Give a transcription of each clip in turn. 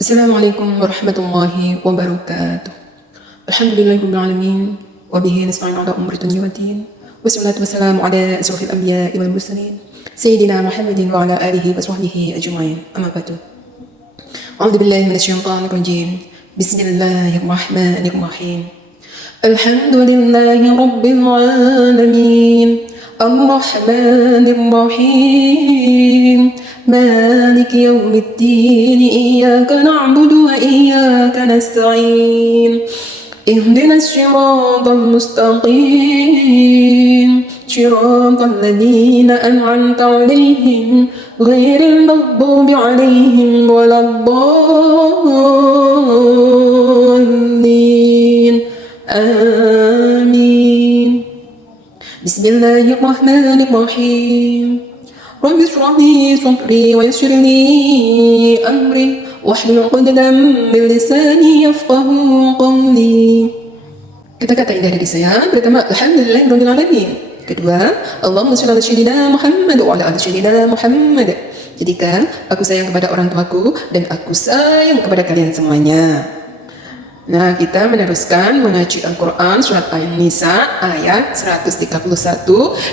Assalamualaikum warahmatullahi wabarakatuh. Alhamdulillahirabbil alamin wa bihi nasta'in 'ala umuri dunya waddin. Wassalatu wassalamu 'ala asyrofil anbiya'i wal mursalin sayyidina Muhammadin wa 'ala alihi wa sahbihi ajma'in. Amma ba'du. A'udzu billahi minasyaitonir rajim. Bismillahirrahmanirrahim. Alhamdulillahi rabbil alamin. Ar-Rahmanir Rahim. مالك يوم الدين إياك نعبد وإياك نستعين اهدنا الصراط المستقيم صراط الذين أنعمت عليهم غير المغضوب عليهم ولا الضالين آمين. بسم الله الرحمن الرحيم. رب اشرح لي صدري ويسر لي أمري واحلل عقدة من لساني يفقهوا قولي. Kata-kata indah dari saya pertama, alhamdulillahirabbil alamin. Kedua, Allahumma shalli ala sayyidina Muhammad wa ala ali sayyidina Muhammad. Jadikan aku sayang kepada orang tuaku dan aku sayang kepada kalian semuanya. Nah, kita meneruskan mengaji Al-Quran surat An-Nisa ayat 131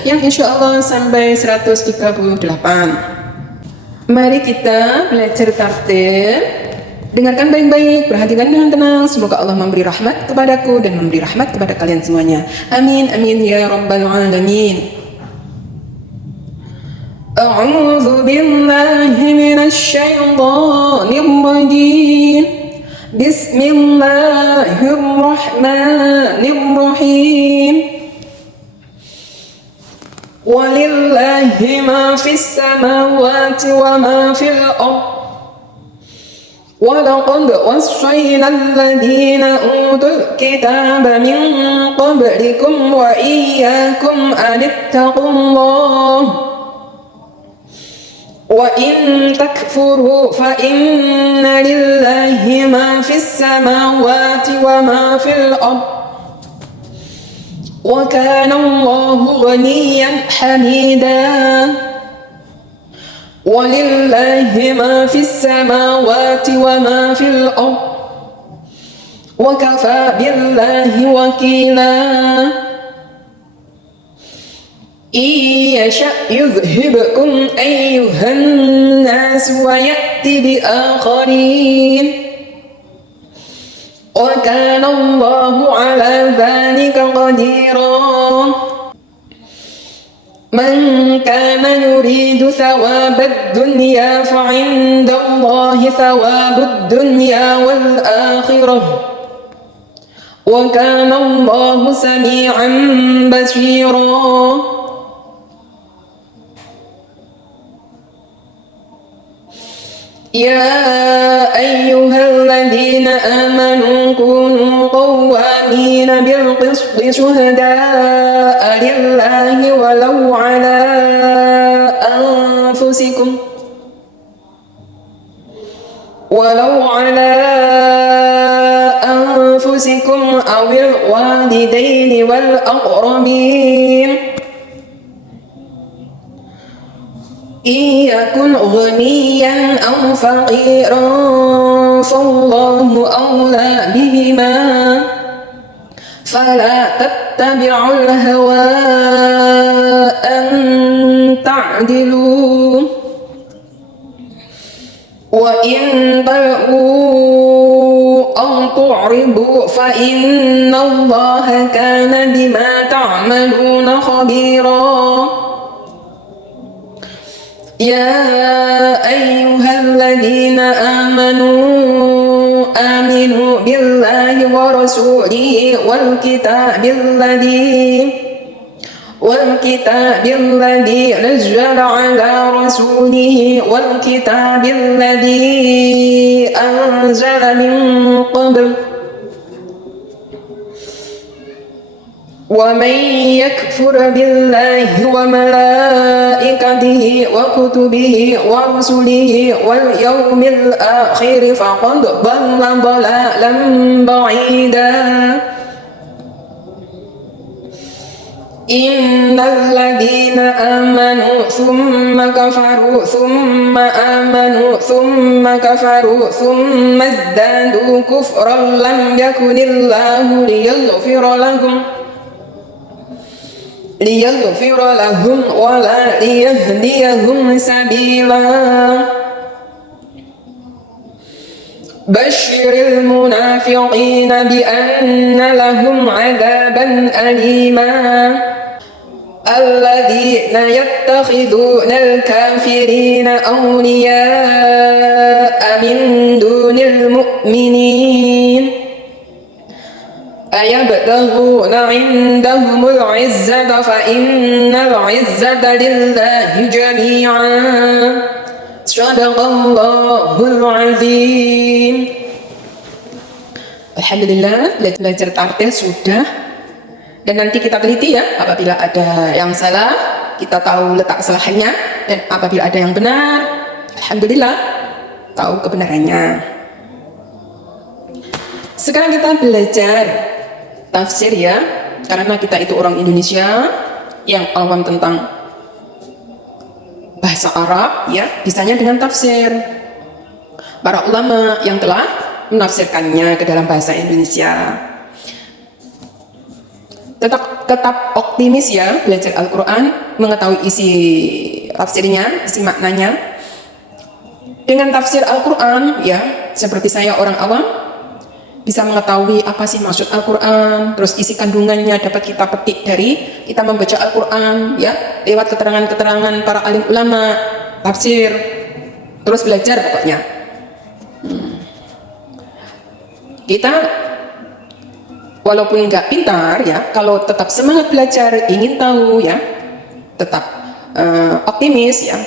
yang insya Allah sampai 138. Mari kita belajar tartil. Dengarkan baik-baik, perhatikan dengan tenang. Semoga Allah memberi rahmat kepadaku dan memberi rahmat kepada kalian semuanya. Amin, amin ya rabbal alamin. A'udzu billahi minasy syaithanir rajim. Bismillahirrahmanirrahim. Walillahi ma fis samawati wa ma fil ardh. Walaqad wassayna alladhina utul kitaba min qablikum wa iyyakum an ittaqullah. وَإِن تَكْفُرُوا فَإِنَّ لِلَّهِ مَا فِي السَّمَاوَاتِ وَمَا فِي الْأَرْضِ وَكَانَ اللَّهُ غَنِيًّا حَمِيدًا وَلِلَّهِ مَا فِي السَّمَاوَاتِ وَمَا فِي الْأَرْضِ وَكَفَى بِاللَّهِ وَكِيلًا إن يشأ يذهبكم أيها الناس ويأتي بآخرين وكان الله على ذلك قديرا من كان يريد ثواب الدنيا فعند الله ثواب الدنيا والآخرة وكان الله سميعا بصيرا. يا أيها الذين آمنوا كونوا قوامين بالقسط شهداء لله ولو على أنفسكم أو الوالدين والأقربين إن يكن غنيا أو فقيرا فالله أولى بهما فلا تتبعوا الهوى أن تعدلوا وإن تلووا أو تعرضوا فإن الله كان بما تعملون خبيرا. يا أيها الذين آمنوا بالله ورسوله والكتاب الذي نزل على رسوله والكتاب الذي أنزل من قبل ومن يكفر بالله وملائكته وكتبه ورسله واليوم الآخر فقد ضل ضلالا بعيدا. Innal ladzina amanu thumma kafaru thumma amanu thumma kafaru thumma izdadu kufran lam yakunillahu liyaghfira lahum wa la liyahdiyahum sabila. Basyiril munafiqina bi anna lahum 'adaban alima. Alladzina yattakhidunal kafirina awliya'a min dunil mu'minin ayabtaghuna 'indahumul 'izzata fa innal 'izzata lillahi jami'an. Shadaqallahul 'azim. Alhamdulillah, belajar tartil sudah. Dan nanti kita teliti ya, apabila ada yang salah, kita tahu letak kesalahannya. Dan apabila ada yang benar, alhamdulillah, tahu kebenarannya. Sekarang kita belajar tafsir ya, karena kita itu orang Indonesia yang awam tentang bahasa Arab ya, bisanya dengan tafsir. Para ulama yang telah menafsirkannya ke dalam bahasa Indonesia. Tetap optimis ya, belajar Al-Quran, mengetahui isi tafsirnya, isi maknanya. Dengan tafsir Al-Quran ya, seperti saya orang awam, bisa mengetahui apa sih maksud Al-Quran, terus isi kandungannya dapat kita petik dari kita membaca Al-Quran ya, lewat keterangan-keterangan para alim ulama, tafsir, terus belajar pokoknya. Kita walaupun nggak pintar ya, kalau tetap semangat belajar, ingin tahu ya, tetap optimis ya,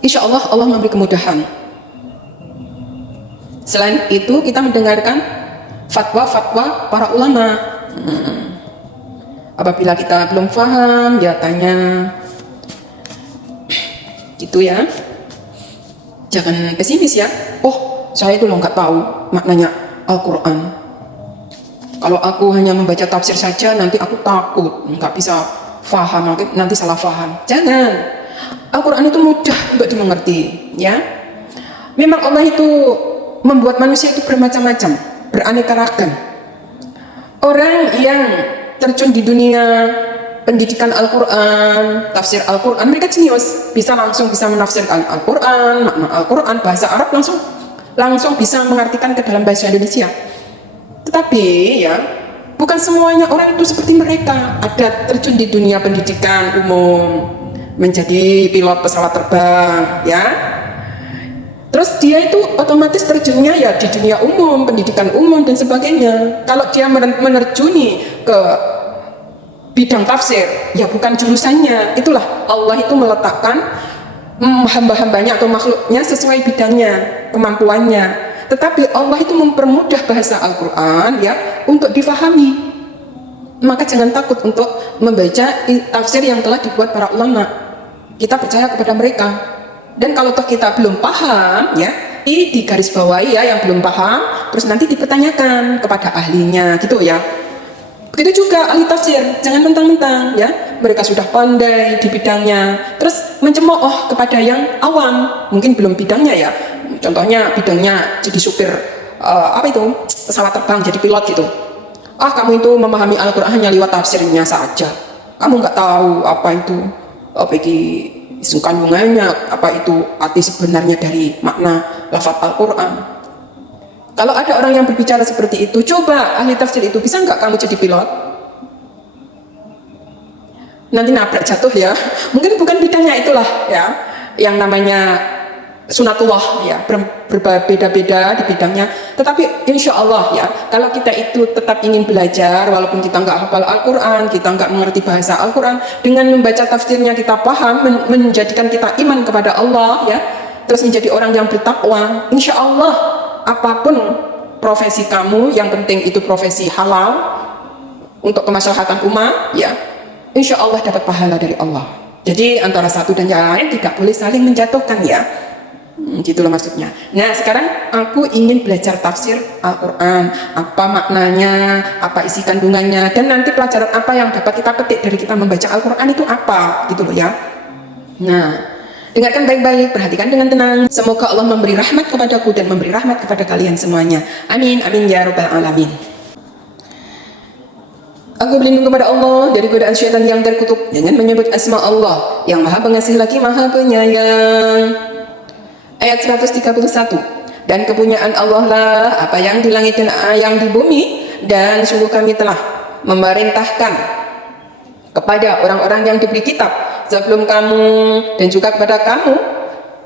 insya Allah Allah memberi kemudahan. Selain itu kita mendengarkan fatwa-fatwa para ulama. Apabila kita belum paham ya tanya, gitu ya. Jangan pesimis ya. Oh saya itu loh nggak tahu maknanya Al-Quran. Kalau aku hanya membaca tafsir saja, nanti aku takut, nggak bisa paham, nanti salah paham. Jangan. Al-Quran itu mudah untuk dimengerti, ya. Memang Allah itu membuat manusia itu bermacam-macam, beraneka ragam. Orang yang terjun di dunia pendidikan Al-Quran, tafsir Al-Quran, mereka jenius, bisa menafsirkan Al-Quran, makna Al-Quran, bahasa Arab langsung bisa mengartikan ke dalam bahasa Indonesia. Tetapi ya, bukan semuanya orang itu seperti mereka. Ada terjun di dunia pendidikan umum, menjadi pilot pesawat terbang, ya. Terus dia itu otomatis terjunnya ya di dunia umum, pendidikan umum dan sebagainya. Kalau dia menerjuni ke bidang tafsir, ya bukan jurusannya. Itulah Allah itu meletakkan hamba-hambanya atau makhluknya sesuai bidangnya, kemampuannya. Tetapi Allah itu mempermudah bahasa Al-Quran ya untuk difahami. Maka jangan takut untuk membaca tafsir yang telah dibuat para ulama. Kita percaya kepada mereka. Dan kalau toh kita belum paham ya, di garis bawahi ya yang belum paham, terus nanti dipertanyakan kepada ahlinya gitu ya. Begitu juga ahli tafsir, jangan mentang-mentang ya mereka sudah pandai di bidangnya, terus mencemooh kepada yang awam, mungkin belum bidangnya ya. Contohnya bidangnya jadi supir pesawat terbang, jadi pilot gitu. Kamu itu memahami Al-Quran hanya lewat tafsirnya saja. Kamu nggak tahu apa itu isu kandungannya, apa itu arti sebenarnya dari makna lafaz Al-Quran. Kalau ada orang yang berbicara seperti itu, coba ahli tafsir itu, bisa nggak kamu jadi pilot? Nanti nabrak jatuh ya. Mungkin bukan bidangnya itulah ya, yang namanya sunatullah ya, berbeda-beda di bidangnya. Tetapi insya Allah ya, kalau kita itu tetap ingin belajar, walaupun kita nggak hafal Al-Quran, kita nggak mengerti bahasa Al-Quran, dengan membaca tafsirnya kita paham, menjadikan kita iman kepada Allah ya, terus menjadi orang yang bertakwa. Insya Allah apapun profesi kamu, yang penting itu profesi halal untuk kemaslahatan umat ya, insya Allah dapat pahala dari Allah. Jadi antara satu dan yang lain tidak boleh saling menjatuhkan ya. Gitu loh maksudnya. Nah sekarang aku ingin belajar tafsir Al-Quran, apa maknanya, apa isi kandungannya, dan nanti pelajaran apa yang dapat kita petik dari kita membaca Al-Quran itu apa, gitu loh ya. Nah, dengarkan baik-baik, perhatikan dengan tenang. Semoga Allah memberi rahmat kepadaku dan memberi rahmat kepada kalian semuanya. Amin, amin ya rabbal alamin. Aku berlindung kepada Allah dari godaan syaitan yang terkutuk dengan menyebut asma Allah yang maha pengasih lagi maha penyayang. Ayat 131. Dan kepunyaan Allah lah apa yang di langit dan yang di bumi, dan sungguh kami telah memerintahkan kepada orang-orang yang diberi kitab sebelum kamu dan juga kepada kamu,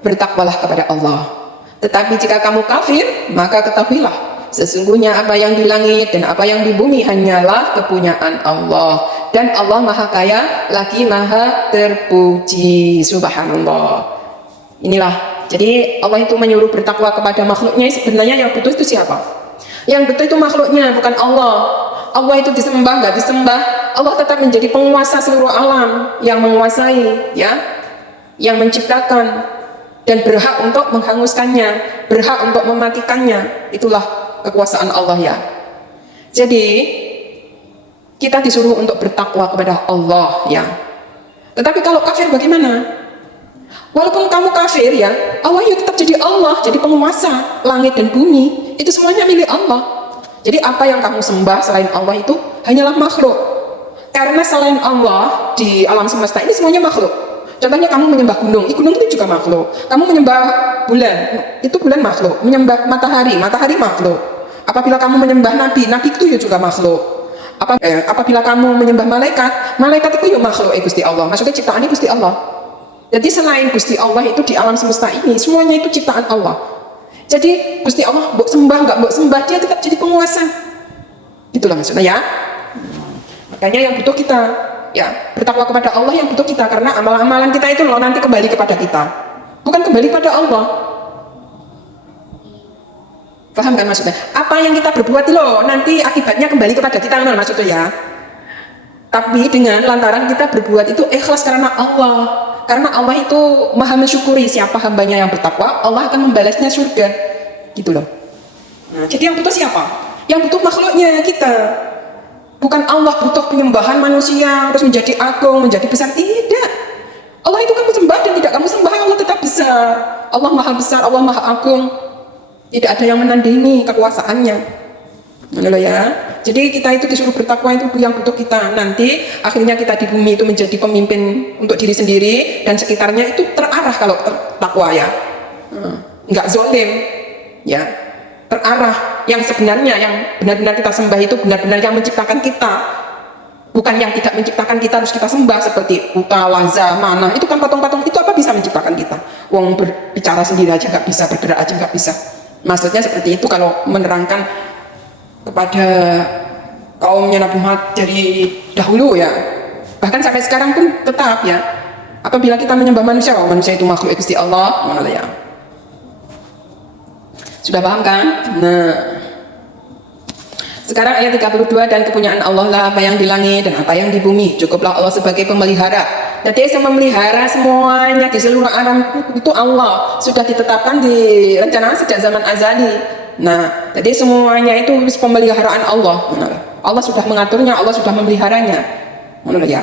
bertakwalah kepada Allah. Tetapi jika kamu kafir, maka ketahuilah sesungguhnya apa yang di langit dan apa yang di bumi hanyalah kepunyaan Allah, dan Allah maha kaya lagi maha terpuji. Subhanallah. Inilah, jadi Allah itu menyuruh bertakwa kepada makhluknya. Sebenarnya yang betul itu siapa? Yang betul itu makhluknya, bukan Allah. Allah itu disembah, nggak disembah, Allah tetap menjadi penguasa seluruh alam, yang menguasai, ya, yang menciptakan, dan berhak untuk menghanguskannya, berhak untuk mematikannya. Itulah kekuasaan Allah ya. Jadi kita disuruh untuk bertakwa kepada Allah ya. Tetapi kalau kafir bagaimana? Walaupun kamu kafir ya, Allah itu tetap jadi Allah, jadi penguasa langit dan bumi. Itu semuanya milik Allah. Jadi apa yang kamu sembah selain Allah itu hanyalah makhluk. Karena selain Allah di alam semesta ini semuanya makhluk. Contohnya kamu menyembah gunung, gunung itu juga makhluk. Kamu menyembah bulan, itu bulan makhluk. Menyembah matahari, matahari makhluk. Apabila kamu menyembah nabi, nabi itu juga makhluk. Apabila kamu menyembah malaikat, malaikat itu makhluk Gusti Allah. Maksudnya ciptaannya Gusti Allah. Jadi selain Gusti Allah itu di alam semesta ini, semuanya itu ciptaan Allah. Jadi Gusti Allah mbok sembah nggak mbok sembah, dia tetap jadi penguasa. Itulah maksudnya ya. Makanya yang butuh kita, ya, bertakwa kepada Allah yang butuh kita, karena amalan-amalan kita itu loh nanti kembali kepada kita, bukan kembali pada Allah. Paham kan maksudnya? Apa yang kita berbuat loh nanti akibatnya kembali kepada kita, maksudnya ya. Tapi dengan lantaran kita berbuat itu ikhlas karena Allah, karena Allah itu maha mensyukuri siapa hambanya yang bertakwa, Allah akan membalasnya surga, gitu loh. Nah, jadi yang butuh siapa? Yang butuh makhluknya kita. Bukan Allah butuh penyembahan manusia terus menjadi agung, menjadi besar. Tidak. Allah itu kamu sembah dan tidak kamu sembah, Allah tetap besar. Allah maha besar, Allah maha agung. Tidak ada yang menandingi kekuasaannya. Menurut ya. Jadi kita itu disuruh bertakwa, itu yang butuh kita. Nanti akhirnya kita di bumi itu menjadi pemimpin untuk diri sendiri dan sekitarnya, itu terarah kalau takwa ya. Enggak zolim ya. Terarah. Yang sebenarnya yang benar-benar kita sembah itu benar-benar yang menciptakan kita. Bukan yang tidak menciptakan kita harus kita sembah seperti Buta, Laza, Mana. Itu kan patung-patung, itu apa bisa menciptakan kita? Wong berbicara sendiri aja nggak bisa, bergerak aja nggak bisa. Maksudnya seperti itu kalau menerangkan kepada kaumnya Nabi Muhammad dari dahulu ya. Bahkan sampai sekarang pun tetap ya. Apabila kita menyembah manusia, manusia itu makhluk Gusti Allah, mana ya? Sudah paham kan? Nah, sekarang ayat 32, dan kepunyaan Allah lah apa yang di langit dan apa yang di bumi. Cukuplah Allah sebagai pemelihara. Jadi yang memelihara semuanya di seluruh alam itu Allah. Sudah ditetapkan, direncanakan sejak zaman azali. Nah, jadi semuanya itu pemeliharaan Allah. Allah sudah mengaturnya, Allah sudah memeliharanya. Menurut ya.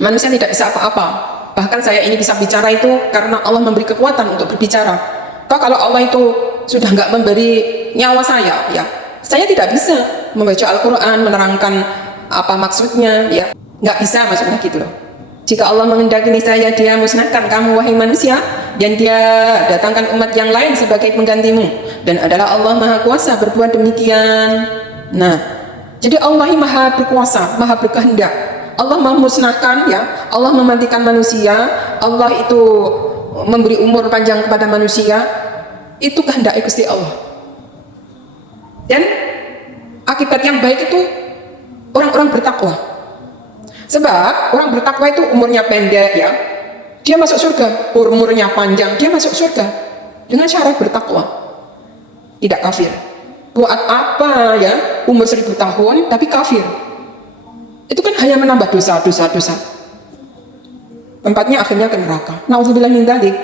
Manusia tidak bisa apa-apa. Bahkan saya ini bisa bicara itu karena Allah memberi kekuatan untuk berbicara. Kalau Allah itu sudah nggak memberi nyawa saya, ya, saya tidak bisa membaca Al-Quran, menerangkan apa maksudnya, ya, nggak bisa maksudnya gitu loh. Jika Allah menghendaki saya, dia musnahkan kamu wahai manusia, dan dia datangkan umat yang lain sebagai penggantimu, dan adalah Allah maha kuasa berbuat demikian. Nah, jadi Allah maha berkuasa, maha berkehendak. Allah memusnahkan, ya, Allah mematikan manusia, Allah itu memberi umur panjang kepada manusia, itu kehendak Gusti Allah. Dan akibat yang baik itu orang-orang bertakwa. Sebab orang bertakwa itu umurnya pendek ya, dia masuk surga. Umurnya panjang, dia masuk surga dengan syarat bertakwa, tidak kafir. Buat apa ya umur 1000 tahun tapi kafir? Itu kan hanya menambah dosa. Tempatnya akhirnya ke neraka. Nauzubillah min dzalik.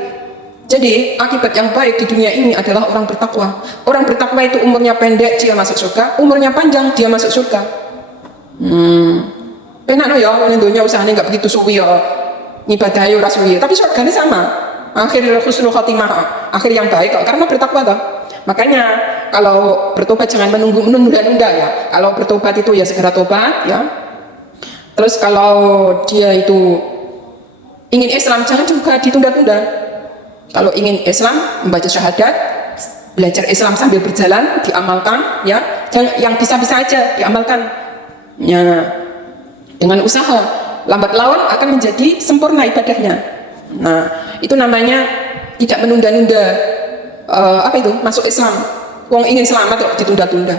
Jadi akibat yang baik di dunia ini adalah orang bertakwa. Orang bertakwa itu umurnya pendek dia masuk surga, umurnya panjang dia masuk surga. Penak no ya, ini dunia usahanya nggak begitu suwi ya, ibadahnya ora suwi, tapi surganya sama. Akhir husnul khotimah, akhir yang baik kok, karena bertakwa toh. Makanya kalau bertobat jangan menunda-nunda ya. Kalau bertobat itu ya segera tobat ya. Terus kalau dia itu ingin Islam jangan juga ditunda-tunda. Kalau ingin Islam, membaca syahadat, belajar Islam sambil berjalan, diamalkan, ya, yang bisa-bisa aja diamalkan, ya, dengan usaha, lambat laun akan menjadi sempurna ibadahnya. Nah, itu namanya tidak menunda-nunda, apa itu, masuk Islam. Wong ingin selamat kok ditunda-tunda.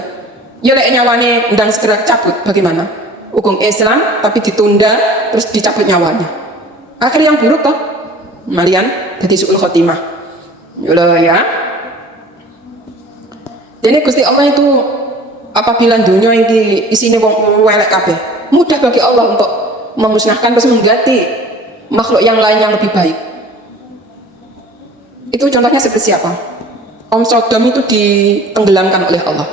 Ya lek nyawane ndang segera cabut, bagaimana? Hukum Islam tapi ditunda, terus dicabut nyawanya. Akhir yang buruk toh. Malian jadi su'ul khotimah ya. Jadi Gusti Allah itu apabila dunia ini isinya wong welek kabeh, mudah bagi Allah untuk memusnahkan terus mengganti makhluk yang lain yang lebih baik. Itu contohnya seperti siapa? Sodom itu ditenggelamkan oleh Allah.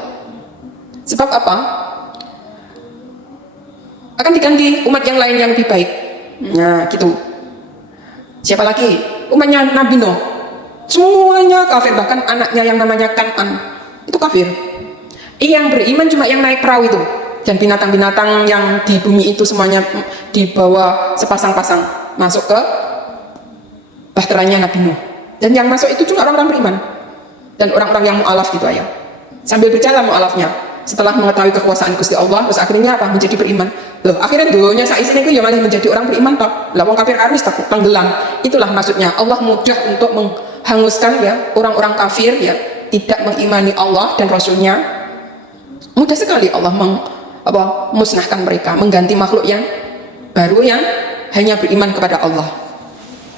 Sebab apa? Akan diganti umat yang lain yang lebih baik. Nah gitu. Siapa lagi? Umatnya Nabi Nuh. Semuanya kafir, bahkan anaknya yang namanya Kan'an itu kafir. Yang beriman cuma yang naik perahu itu, dan binatang-binatang yang di bumi itu semuanya dibawa sepasang-pasang masuk ke bahteranya Nabi Nuh. Dan yang masuk itu cuma orang-orang beriman dan orang-orang yang mu'alaf gitu aja. Sambil berjalan mu'alafnya. Setelah mengetahui kekuasaan Gusti Allah, terus akhirnya apa? Menjadi beriman. Loh, akhirnya dunia saisnya itu ya malah menjadi orang beriman toh. Lah wong kafir harus takut tenggelam. Itulah maksudnya Allah mudah untuk menghanguskan ya orang-orang kafir ya, tidak mengimani Allah dan Rasulnya. Mudah sekali Allah musnahkan mereka, mengganti makhluk yang baru yang hanya beriman kepada Allah.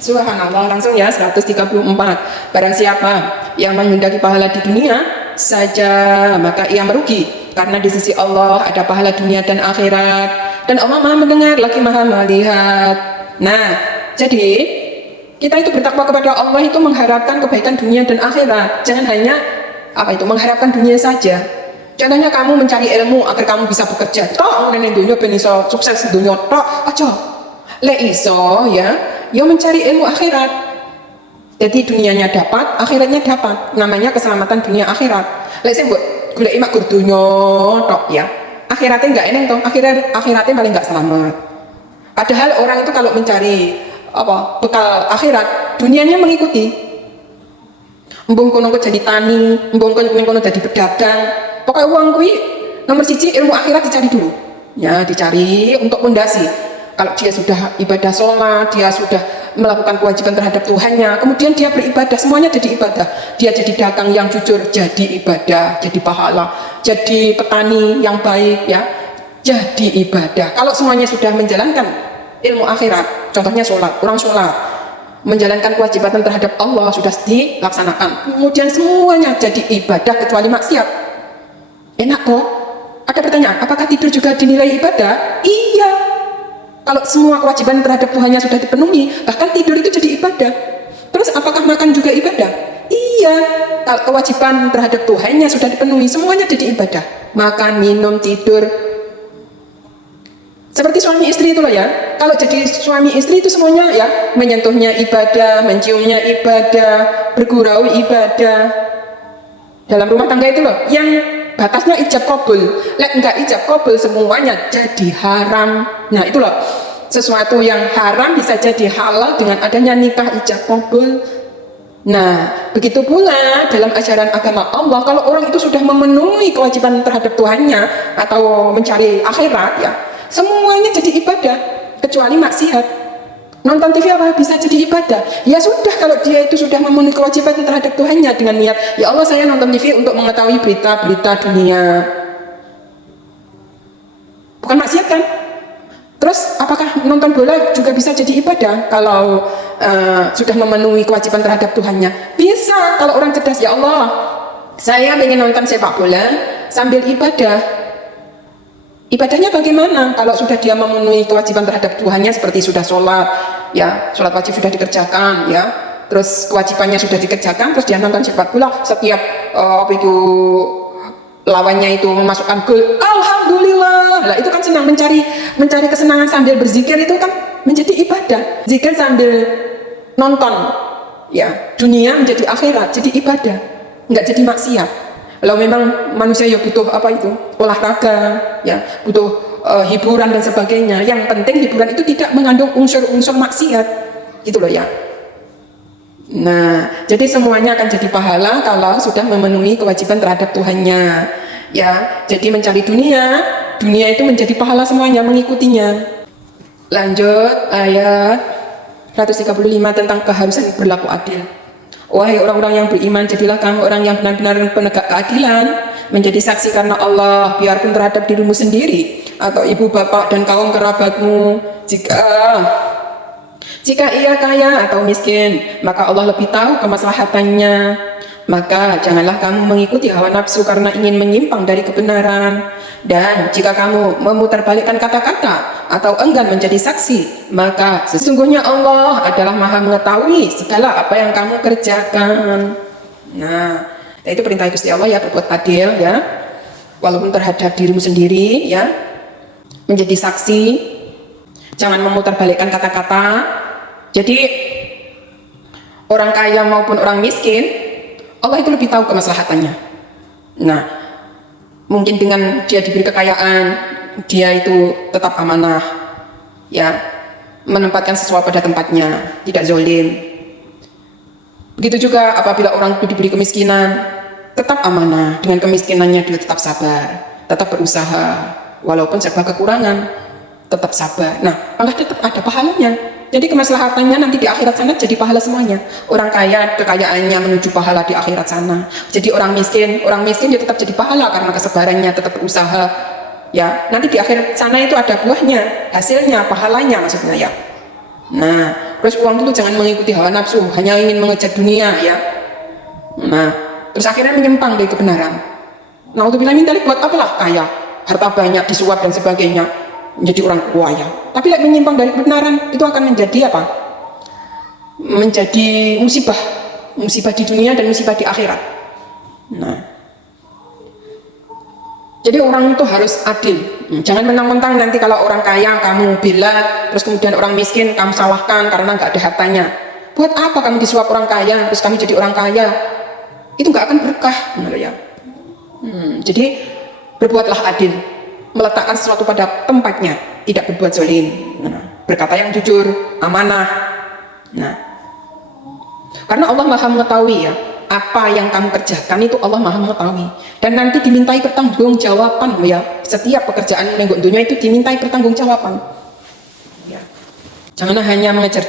Subhanallah, langsung ya 134. Barang siapa yang menghendaki pahala di dunia saja, maka ia merugi, karena di sisi Allah ada pahala dunia dan akhirat, dan Allah maha mendengar lagi maha melihat. Nah, jadi kita itu bertakwa kepada Allah itu mengharapkan kebaikan dunia dan akhirat, jangan hanya apa itu mengharapkan dunia saja. Contohnya kamu mencari ilmu agar kamu bisa bekerja toh nenek dunia ben iso sukses dunia toh aja le iso ya mencari ilmu akhirat. Jadi dunianya dapat, akhiratnya dapat. Namanya keselamatan dunia akhirat. Lek sing mbok goleki mak gur dunya tok ya. Akhiratnya enggak eneng toh, akhiratnya paling enggak selamat. Padahal orang itu kalau mencari apa bekal akhirat, dunianya mengikuti. Mbung kono jadi tani, mbung kono jadi pedagang. Pokoknya uang kuwi nomor siji ilmu akhirat dicari dulu. Ya, dicari untuk pondasi. Kalau dia sudah ibadah sholat, dia sudah melakukan kewajiban terhadap Tuhannya, kemudian dia beribadah, semuanya jadi ibadah. Dia jadi dagang yang jujur, jadi ibadah, jadi pahala. Jadi petani yang baik, ya, jadi ibadah. Kalau semuanya sudah menjalankan ilmu akhirat, contohnya sholat, orang sholat, menjalankan kewajiban terhadap Allah sudah dilaksanakan, kemudian semuanya jadi ibadah kecuali maksiat. Enak kok. Ada pertanyaan, apakah tidur juga dinilai ibadah? Iya. Kalau semua kewajiban terhadap Tuhannya sudah dipenuhi, bahkan tidur itu jadi ibadah. Terus apakah makan juga ibadah? Iya. Kalau kewajiban terhadap Tuhannya sudah dipenuhi, semuanya jadi ibadah. Makan, minum, tidur. Seperti suami istri itu loh ya. Kalau jadi suami istri itu semuanya ya, menyentuhnya ibadah, menciumnya ibadah, bergurau ibadah. Dalam rumah tangga itu loh, yang batasnya ijab kabul. Lek enggak ijab kabul semuanya jadi haram. Nah itu loh, sesuatu yang haram bisa jadi halal dengan adanya nikah ijab kabul. Nah begitu pula dalam ajaran agama Allah, kalau orang itu sudah memenuhi kewajiban terhadap Tuhannya atau mencari akhirat ya, semuanya jadi ibadah kecuali maksiat. Nonton TV apa bisa jadi ibadah? Ya sudah, kalau dia itu sudah memenuhi kewajiban terhadap Tuhannya dengan niat, ya Allah saya nonton TV untuk mengetahui berita-berita dunia. Bukan maksiat kan? Terus apakah nonton bola juga bisa jadi ibadah kalau sudah memenuhi kewajiban terhadap Tuhannya? Bisa, kalau orang cerdas, ya Allah saya ingin nonton sepak bola sambil ibadah. Ibadahnya bagaimana kalau sudah dia memenuhi kewajiban terhadap Tuhannya, seperti sudah sholat, ya sholat wajib sudah dikerjakan, ya terus kewajibannya sudah dikerjakan, terus dia nonton sepak bola, setiap lawannya itu memasukkan gol, alhamdulillah. Lah itu kan senang, mencari kesenangan sambil berzikir, itu kan menjadi ibadah. Zikir sambil nonton, ya, dunia menjadi akhirat, jadi ibadah, nggak jadi maksiat. Kalau memang manusia ya butuh olahraga, ya, butuh hiburan dan sebagainya. Yang penting hiburan itu tidak mengandung unsur-unsur maksiat, gitu loh ya. Nah, jadi semuanya akan jadi pahala kalau sudah memenuhi kewajiban terhadap Tuhannya, ya. Jadi mencari dunia itu menjadi pahala semuanya, mengikutinya. Lanjut ayat 135 tentang keharusan berlaku adil. Wahai orang-orang yang beriman, jadilah kamu orang yang benar-benar penegak keadilan, menjadi saksi karena Allah, biarpun terhadap dirimu sendiri atau ibu bapak dan kaum kerabatmu. Jika ia kaya atau miskin, maka Allah lebih tahu kemaslahatannya. Maka janganlah kamu mengikuti hawa nafsu karena ingin menyimpang dari kebenaran. Dan jika kamu memutarbalikkan kata-kata atau enggan menjadi saksi, maka sesungguhnya Allah adalah Maha mengetahui segala apa yang kamu kerjakan. Nah, itu perintah Gusti Allah ya, berbuat adil ya, walaupun terhadap dirimu sendiri ya, menjadi saksi, jangan memutarbalikkan kata-kata. Jadi orang kaya maupun orang miskin, Allah itu lebih tahu kemaslahatannya. Nah, mungkin dengan dia diberi kekayaan, dia itu tetap amanah, ya, menempatkan sesuatu pada tempatnya, tidak zalim. Begitu juga apabila orang itu diberi kemiskinan, tetap amanah, dengan kemiskinannya dia tetap sabar, tetap berusaha, walaupun serba kekurangan, tetap sabar. Nah, Allah tetap ada pahalanya. Jadi kemaslahatannya nanti di akhirat sana jadi pahala semuanya. Orang kaya, kekayaannya menuju pahala di akhirat sana. Jadi orang miskin dia tetap jadi pahala karena kesabarannya, tetap berusaha. Ya, nanti di akhirat sana itu ada buahnya, hasilnya, pahalanya maksudnya ya. Nah, terus uang itu jangan mengikuti hawa nafsu, hanya ingin mengejar dunia ya. Nah, terus akhirnya menyimpang dari kebenaran. Nah, untuk bilang minta buat apalah kaya, harta banyak, disuap dan sebagainya, menjadi orang kaya. Tapi like menyimpang dari kebenaran itu akan menjadi apa? Menjadi musibah di dunia dan musibah di akhirat. Nah, jadi orang itu harus adil. Jangan mentang-mentang nanti kalau orang kaya kamu bela, terus kemudian orang miskin kamu salahkan karena nggak ada hartanya. Buat apa kamu disuap orang kaya, terus kamu jadi orang kaya? Itu nggak akan berkah, ya. Jadi berbuatlah adil, meletakkan sesuatu pada tempatnya, tidak berbuat zalim. Berkata yang jujur, amanah. Nah, karena Allah Maha mengetahui ya, apa yang kamu kerjakan itu Allah Maha mengetahui. Dan nanti dimintai pertanggungjawaban ya. Setiap pekerjaan menengok dunia itu dimintai pertanggungjawaban. Ya. Jangan hanya mengejar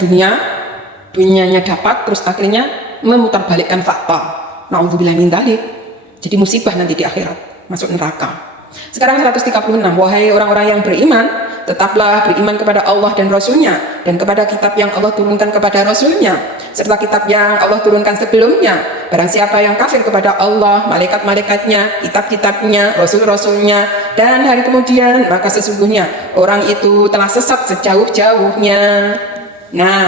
dunianya dapat, terus akhirnya memutarbalikkan fakta. Na'udzubillah min dzalik. Jadi musibah nanti di akhirat, masuk neraka. Sekarang 136, wahai orang-orang yang beriman, tetaplah beriman kepada Allah dan Rasulnya, dan kepada kitab yang Allah turunkan kepada Rasulnya, serta kitab yang Allah turunkan sebelumnya. Barang siapa yang kafir kepada Allah, malaikat-malaikatnya, kitab-kitabnya, rasul-rasulnya, dan hari kemudian, maka sesungguhnya orang itu telah sesat sejauh-jauhnya. Nah,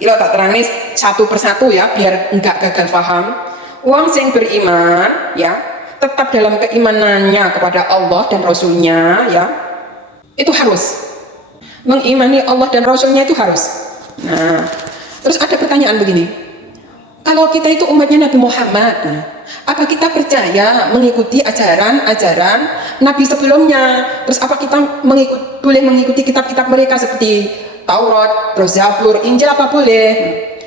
ini tak terangis satu persatu ya, biar enggak gagal paham. Wong sing beriman ya, tetap dalam keimanannya kepada Allah dan Rasulnya ya, itu harus mengimani Allah dan Rasulnya, itu harus. Nah, terus ada pertanyaan begini, kalau kita itu umatnya Nabi Muhammad, apa kita percaya mengikuti ajaran Nabi sebelumnya? Terus apa kita boleh mengikuti kitab-kitab mereka seperti Taurat, terus Zabur, Injil, apa boleh?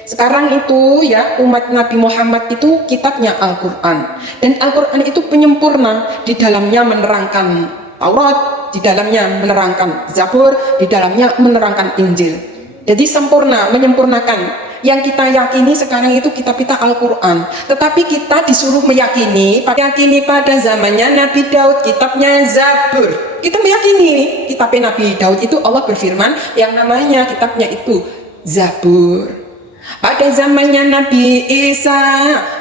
Sekarang itu ya, umat Nabi Muhammad itu kitabnya Al-Quran, dan Al-Quran itu penyempurna, di dalamnya menerangkan Taurat, di dalamnya menerangkan Zabur, di dalamnya menerangkan Injil. Jadi sempurna, menyempurnakan. Yang kita yakini sekarang itu kitab-kitab Al-Quran, tetapi kita disuruh meyakini pada zamannya Nabi Daud kitabnya Zabur. Kita meyakini kitabnya Nabi Daud itu Allah berfirman yang namanya kitabnya itu Zabur. Pada zamannya Nabi Isa,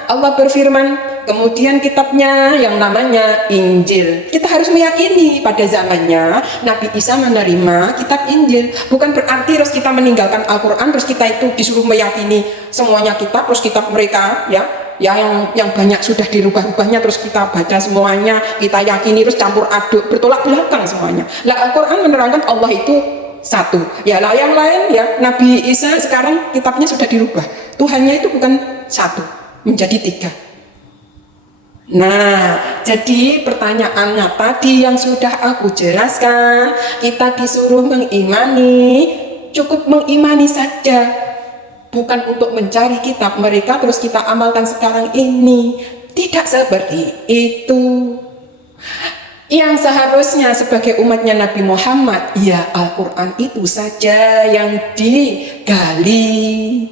Allah berfirman kemudian kitabnya yang namanya Injil. Kita harus meyakini pada zamannya Nabi Isa menerima kitab Injil. Bukan berarti terus kita meninggalkan Al-Quran, terus kita itu disuruh meyakini semuanya kitab, terus kitab mereka ya yang banyak sudah dirubah-rubahnya, terus kita baca semuanya, kita yakini, terus campur aduk, bertolak belakang semuanya. Lah Al-Quran menerangkan Allah itu satu. Ya lah yang lain ya Nabi Isa sekarang kitabnya sudah dirubah. Tuhannya itu bukan satu, menjadi tiga. Nah, jadi pertanyaannya tadi yang sudah aku jelaskan, kita disuruh mengimani, cukup mengimani saja, bukan untuk mencari kitab mereka terus kita amalkan sekarang ini. Tidak seperti itu. Yang seharusnya sebagai umatnya Nabi Muhammad, ya Al-Quran itu saja yang digali,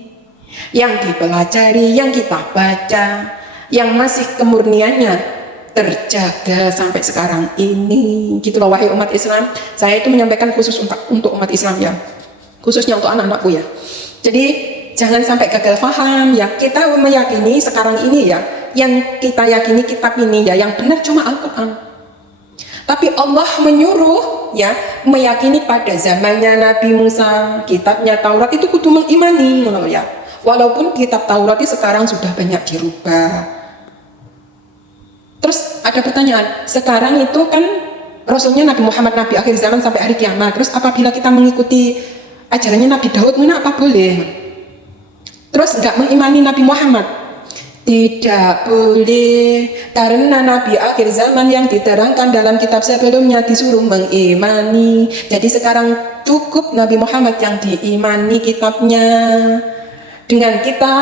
yang dipelajari, yang kita baca, yang masih kemurniannya terjaga sampai sekarang ini. Gitu loh wahai umat Islam. Saya itu menyampaikan khusus untuk umat Islam ya, khususnya untuk anak-anakku ya. Jadi jangan sampai gagal paham ya. Kita meyakini sekarang ini ya, yang kita yakini kitab ini ya, yang benar cuma Al-Quran. Tapi Allah menyuruh ya meyakini pada zamannya Nabi Musa, kitabnya Taurat itu kudu mengimani ya. Walaupun kitab Taurat itu sekarang sudah banyak dirubah. Terus ada pertanyaan, sekarang itu kan Rasulnya Nabi Muhammad, Nabi akhir zaman sampai hari kiamat. Terus apabila kita mengikuti ajarannya Nabi Daud, mana apa boleh? Terus nggak mengimani Nabi Muhammad? Tidak boleh, karena Nabi akhir zaman yang diterangkan dalam kitab sebelumnya disuruh mengimani. Jadi sekarang cukup Nabi Muhammad yang diimani kitabnya. Dengan kita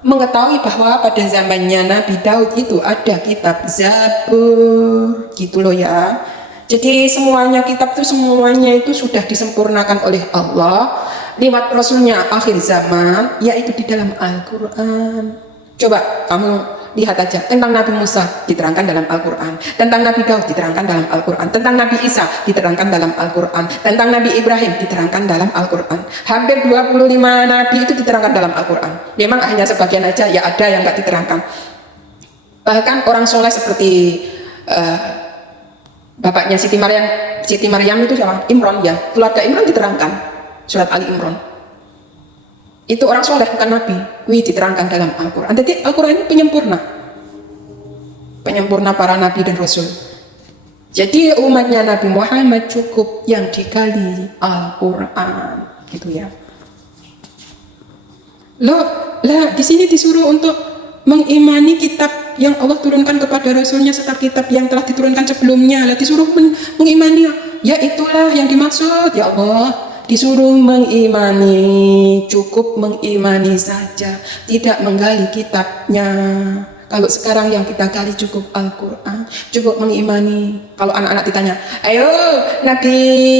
mengetahui bahwa pada zamannya Nabi Daud itu ada kitab Zabur, gitu loh ya. Jadi semuanya kitab itu semuanya itu sudah disempurnakan oleh Allah lewat Rasulnya akhir zaman, yaitu di dalam Al-Quran. Coba kamu lihat aja, tentang Nabi Musa diterangkan dalam Al-Quran, tentang Nabi Daud diterangkan dalam Al-Quran, tentang Nabi Isa diterangkan dalam Al-Quran, tentang Nabi Ibrahim diterangkan dalam Al-Quran. Hampir 25 Nabi itu diterangkan dalam Al-Quran. Memang hanya sebagian aja ya ada yang nggak diterangkan. Bahkan orang soleh seperti bapaknya Siti Maryam itu siapa? Imran ya, keluarga Imran diterangkan surat Ali Imran. Itu orang soleh bukan nabi, diterangkan dalam Al-Quran. Jadi Al-Quran ini penyempurna para nabi dan rasul. Jadi umatnya Nabi Muhammad cukup yang digali Al-Quran, gitu ya. Lah di sini disuruh untuk mengimani kitab yang Allah turunkan kepada rasulnya serta kitab yang telah diturunkan sebelumnya. Lah disuruh mengimani, ya itulah yang dimaksud ya Allah. Disuruh mengimani, cukup mengimani saja, tidak menggali kitabnya. Kalau sekarang yang kita gali cukup Al-Quran, cukup mengimani. Kalau anak-anak ditanya, ayo Nabi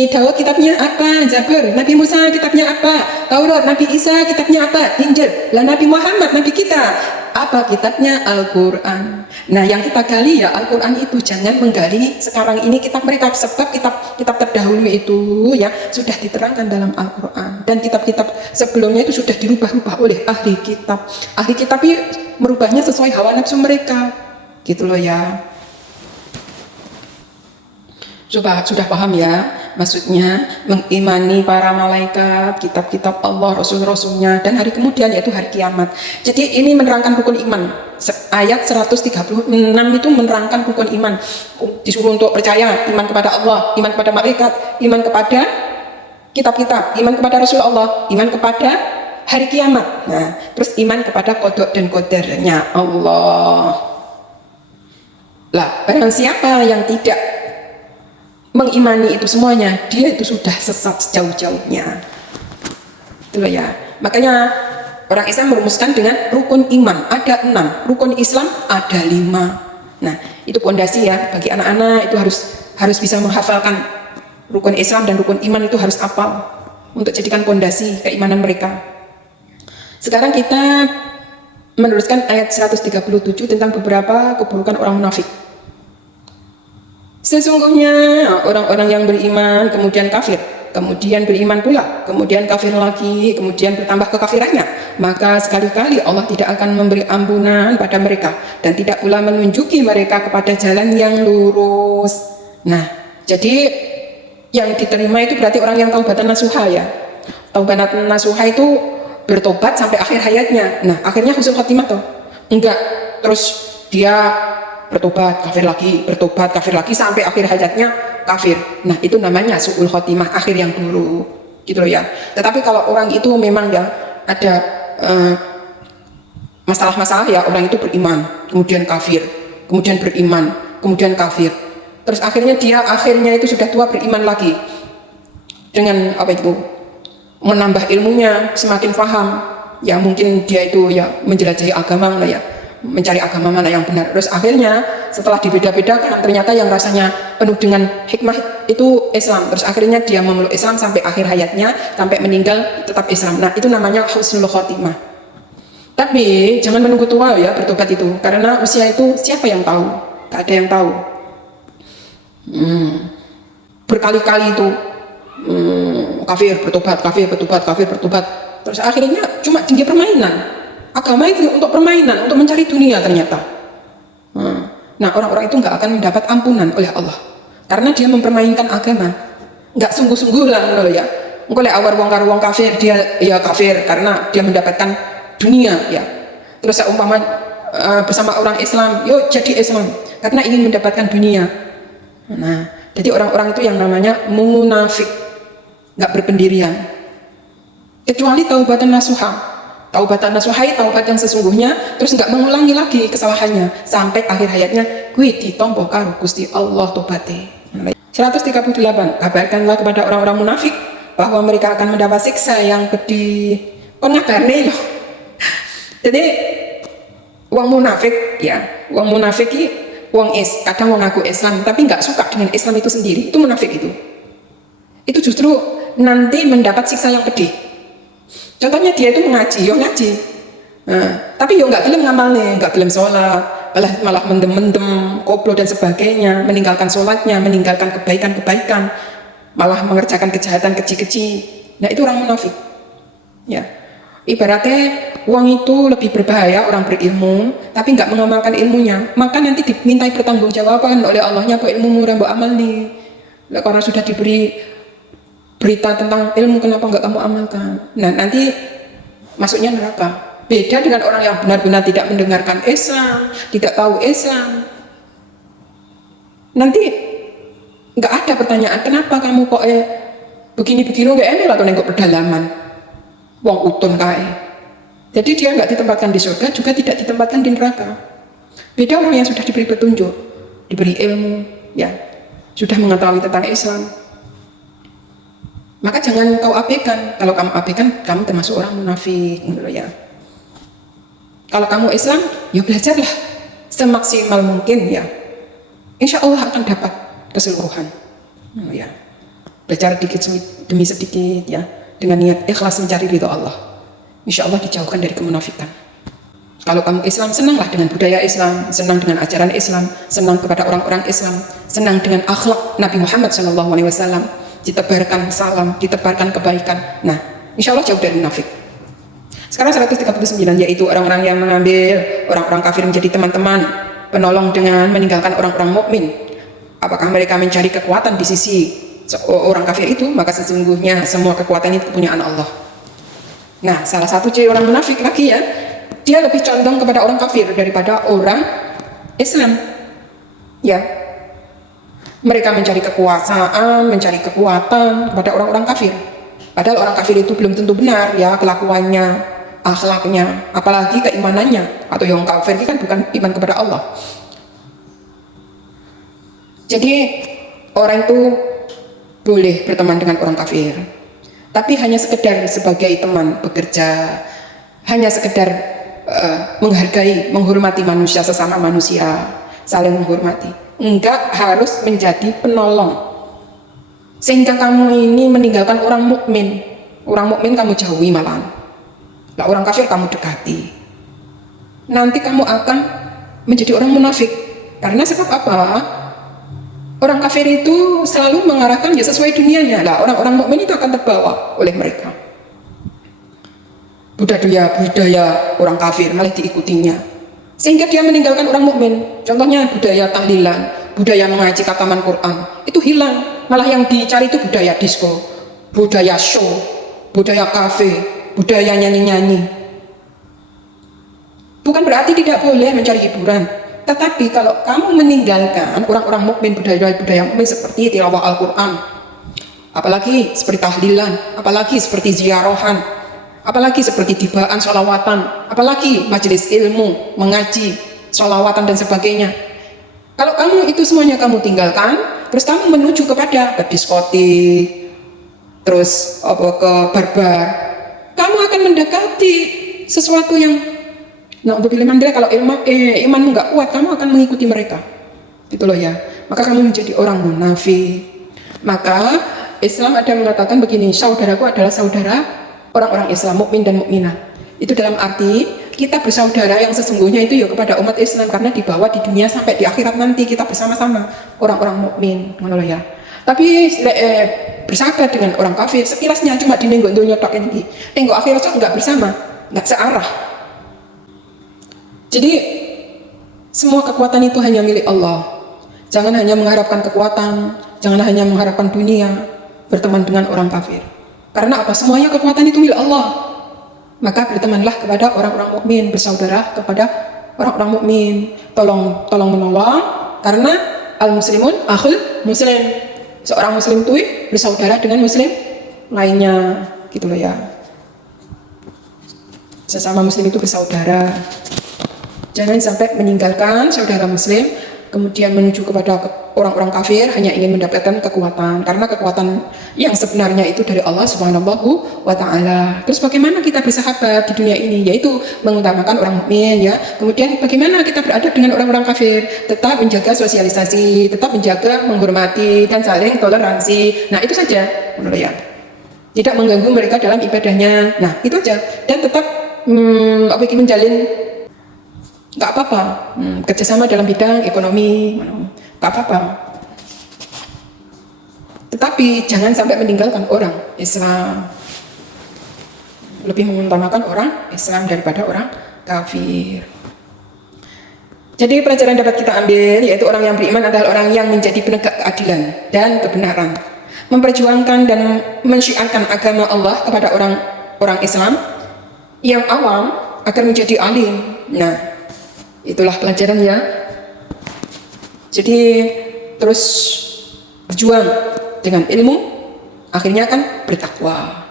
Daud kitabnya apa? Zabur. Nabi Musa kitabnya apa? Taurat. Nabi Isa kitabnya apa? Injil. Lah Nabi Muhammad, Nabi kita, apa kitabnya? Al-Quran. Nah yang kita gali ya Al-Quran itu, jangan menggali sekarang ini kitab mereka, sebab kitab terdahulu itu ya sudah diterangkan dalam Al-Quran, dan kitab-kitab sebelumnya itu sudah dirubah-rubah oleh ahli kitab. Ahli kitab itu merubahnya sesuai hawa nafsu mereka, gitu loh ya. Coba sudah paham ya maksudnya mengimani para malaikat, kitab-kitab Allah, rasul-rasulnya, dan hari kemudian yaitu hari kiamat. Jadi ini menerangkan rukun iman. Ayat 136 itu menerangkan rukun iman. Disuruh untuk percaya, iman kepada Allah, iman kepada malaikat, iman kepada kitab-kitab, iman kepada Rasul Allah, iman kepada hari kiamat. Nah, terus iman kepada qada dan qadarnya Allah. Lah, barang siapa yang tidak mengimani itu semuanya, dia itu sudah sesat sejauh-jauhnya. Itulah ya. Makanya orang Islam merumuskan dengan rukun iman ada 6, rukun Islam ada 5. Nah, itu pondasi ya bagi anak-anak, itu harus bisa menghafalkan rukun Islam dan rukun iman, itu harus hafal untuk jadikan pondasi keimanan mereka. Sekarang kita meneruskan ayat 137 tentang beberapa keburukan orang munafik. Sesungguhnya orang-orang yang beriman kemudian kafir kemudian beriman pula, kemudian kafir lagi, kemudian bertambah kekafirannya, maka sekali-kali Allah tidak akan memberi ampunan pada mereka dan tidak pula menunjuki mereka kepada jalan yang lurus. Nah, jadi yang diterima itu berarti orang yang taubatan nasuha ya. Taubatan nasuha itu bertobat sampai akhir hayatnya. Nah, akhirnya husnul khotimah toh? Enggak. Terus dia bertobat, kafir lagi, bertobat, kafir lagi sampai akhir hayatnya kafir. Nah, itu namanya su'ul khotimah, akhir yang buruk. Gitu loh ya. Tetapi kalau orang itu memang ya ada masalah-masalah ya, orang itu beriman, kemudian kafir, kemudian beriman, kemudian kafir. Terus akhirnya itu sudah tua beriman lagi. Dengan apa itu? Menambah ilmunya, semakin paham. Ya mungkin dia itu ya menjelajahi agama lah ya, mencari agama mana yang benar. Terus akhirnya setelah dibeda-bedakan ternyata yang rasanya penuh dengan hikmah itu Islam. Terus akhirnya dia memeluk Islam sampai akhir hayatnya, sampai meninggal tetap Islam. Nah, itu namanya husnul khotimah. Tapi jangan menunggu tua ya bertobat itu, karena usia itu siapa yang tahu? Tak ada yang tahu. Berkali-kali itu kafir bertobat, terus akhirnya cuma tinggi permainan. Agama itu untuk permainan, untuk mencari dunia ternyata. Nah, orang-orang itu nggak akan mendapat ampunan oleh Allah karena dia mempermainkan agama, nggak sungguh-sungguh lah loh ya. Engko lek awar wong kafir, dia ya kafir karena dia mendapatkan dunia ya. Terus seumpama bersama orang Islam, yuk jadi Islam karena ingin mendapatkan dunia. Nah, jadi orang-orang itu yang namanya munafik, nggak berpendirian. Kecuali taubatan nasuha, taubat yang sesungguhnya, terus nggak mengulangi lagi kesalahannya sampai akhir hayatnya kuwi ditompo karo Gusti Allah tobaté. 138. Kabarkanlah kepada orang-orang munafik bahwa mereka akan mendapat siksa yang pedih. Kon ngabarne loh. Jadi wong munafik ya, wong munafik iki kadang wong ngaku Islam tapi nggak suka dengan Islam itu sendiri, itu munafik itu. Itu justru nanti mendapat siksa yang pedih. Contohnya dia itu mengaji, tapi nggak gelem ngamalnya, nggak gelem sholat, malah mendem-mendem, koplo dan sebagainya, meninggalkan sholatnya, meninggalkan kebaikan-kebaikan, malah mengerjakan kejahatan kecil-kecil. Nah, itu orang munafik. Ya, ibaratnya uang itu lebih berbahaya orang berilmu, tapi nggak mengamalkan ilmunya, maka nanti dimintai pertanggungjawaban oleh Allahnya, kok ilmu murah mbok amal nih. Kalau sudah diberi berita tentang ilmu, kenapa nggak kamu amalkan? Nah, nanti masuknya neraka. Beda dengan orang yang benar-benar tidak mendengarkan Islam, tidak tahu Islam. Nanti nggak ada pertanyaan, kenapa kamu kok begini-begini nggak enak atau nengok pedalaman, wong utun kae. Jadi dia nggak ditempatkan di surga, juga tidak ditempatkan di neraka. Beda orang yang sudah diberi petunjuk, diberi ilmu, ya sudah mengetahui tentang Islam. Maka jangan kau abaikan. Kalau kamu abaikan, kamu termasuk orang munafik, ya. Kalau kamu Islam, ya belajarlah semaksimal mungkin ya. Insya Allah akan dapat keseluruhan, ya. Belajar sedikit demi sedikit ya, dengan niat ikhlas mencari ridho Allah. Insya Allah dijauhkan dari kemunafikan. Kalau kamu Islam, senanglah dengan budaya Islam, senang dengan ajaran Islam, senang kepada orang-orang Islam, senang dengan akhlak Nabi Muhammad SAW. Ditebarkan salam, ditebarkan kebaikan. Nah, insya Allah jauh dari munafik. Sekarang 139, yaitu orang-orang yang mengambil orang-orang kafir menjadi teman-teman, penolong dengan meninggalkan orang-orang mukmin. Apakah mereka mencari kekuatan di sisi orang kafir itu? Maka sesungguhnya semua kekuatan itu kepunyaan Allah. Nah, salah satu ciri orang munafik lagi ya, dia lebih condong kepada orang kafir daripada orang Islam. Ya. Mereka mencari kekuasaan, mencari kekuatan kepada orang-orang kafir. Padahal orang kafir itu belum tentu benar ya kelakuannya, akhlaknya, apalagi keimanannya. Atau yang kafir itu kan bukan iman kepada Allah. Jadi orang itu boleh berteman dengan orang kafir, tapi hanya sekedar sebagai teman bekerja, hanya sekedar menghargai, menghormati manusia sesama manusia, saling menghormati. Enggak harus menjadi penolong sehingga kamu ini meninggalkan orang mukmin kamu jauhi malahan. Lah orang kafir kamu dekati, nanti kamu akan menjadi orang munafik. Karena sebab apa? Orang kafir itu selalu mengarahkan ya sesuai dunianya. Lah orang-orang mukmin itu akan terbawa oleh mereka. Budaya orang kafir malah diikutinya. Sehingga dia meninggalkan orang mukmin. Contohnya budaya tahlilan, budaya mengaji khataman Quran, itu hilang. Malah yang dicari itu budaya disco, budaya show, budaya kafe, budaya nyanyi-nyanyi. Bukan berarti tidak boleh mencari hiburan. Tetapi kalau kamu meninggalkan orang-orang mukmin, budaya mukmin seperti tilawah Al-Quran, apalagi seperti tahlilan, apalagi seperti ziarahan, apalagi seperti tibaan, sholawatan, apalagi majelis ilmu, mengaji, sholawatan dan sebagainya. Kalau kamu itu semuanya kamu tinggalkan, terus kamu menuju ke diskotik, terus ke barbar, kamu akan mendekati sesuatu yang kalau imanmu nggak kuat, kamu akan mengikuti mereka. Gitu loh ya. Maka kamu menjadi orang munafik. Maka Islam ada mengatakan begini, saudaraku adalah saudara orang-orang Islam, mukmin dan mukminah. Itu dalam arti kita bersaudara yang sesungguhnya itu ya kepada umat Islam, karena di bawah di dunia sampai di akhirat nanti kita bersama-sama orang-orang mukmin, ngono loh ya. Tapi bersahabat dengan orang kafir sekilasnya cuma di nengok dunia tok ini. Tengok akhirat nggak bersama, nggak searah. Jadi semua kekuatan itu hanya milik Allah. Jangan hanya mengharapkan kekuatan, jangan hanya mengharapkan dunia berteman dengan orang kafir. Karena apa? Semuanya kekuatan itu milik Allah. Maka bertemanlah kepada orang-orang mukmin, bersaudara kepada orang-orang mukmin. Tolong menolong, karena al-muslimun akhul muslim. Seorang muslim itu bersaudara dengan muslim lainnya, gitu loh ya. Sesama muslim itu bersaudara. Jangan sampai meninggalkan saudara muslim, kemudian menuju kepada orang-orang kafir hanya ingin mendapatkan kekuatan. Karena kekuatan yang sebenarnya itu dari Allah Subhanahu wa Ta'ala. Terus bagaimana kita bersahabat di dunia ini? Yaitu mengutamakan orang mukmin ya. Kemudian bagaimana kita beradab dengan orang-orang kafir? Tetap menjaga sosialisasi, tetap menjaga menghormati dan saling toleransi. Nah itu saja menurut ya. Tidak mengganggu mereka dalam ibadahnya. Nah itu aja. Dan tetap menjalin nggak apa-apa, kerjasama dalam bidang ekonomi, nggak apa-apa. Tetapi jangan sampai meninggalkan orang Islam. Lebih mengutamakan orang Islam daripada orang kafir. Jadi pelajaran dapat kita ambil, yaitu orang yang beriman adalah orang yang menjadi penegak keadilan dan kebenaran, memperjuangkan dan mensyiarkan agama Allah kepada orang Islam yang awam agar menjadi alim. Nah, itulah pelajaran ya. Jadi terus berjuang dengan ilmu, akhirnya kan bertakwa.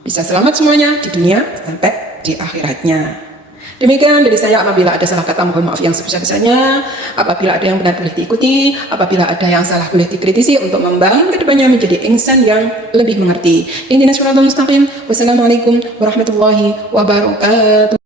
Bisa selamat semuanya di dunia sampai di akhiratnya. Demikian dari saya. Apabila ada salah kata mohon maaf yang sebesar-besarnya. Apabila ada yang benar boleh diikuti, apabila ada yang salah boleh dikritisi untuk membangun kedepannya menjadi insan yang lebih mengerti. Ihdinas siratal mustaqim. Wassalamualaikum warahmatullahi wabarakatuh.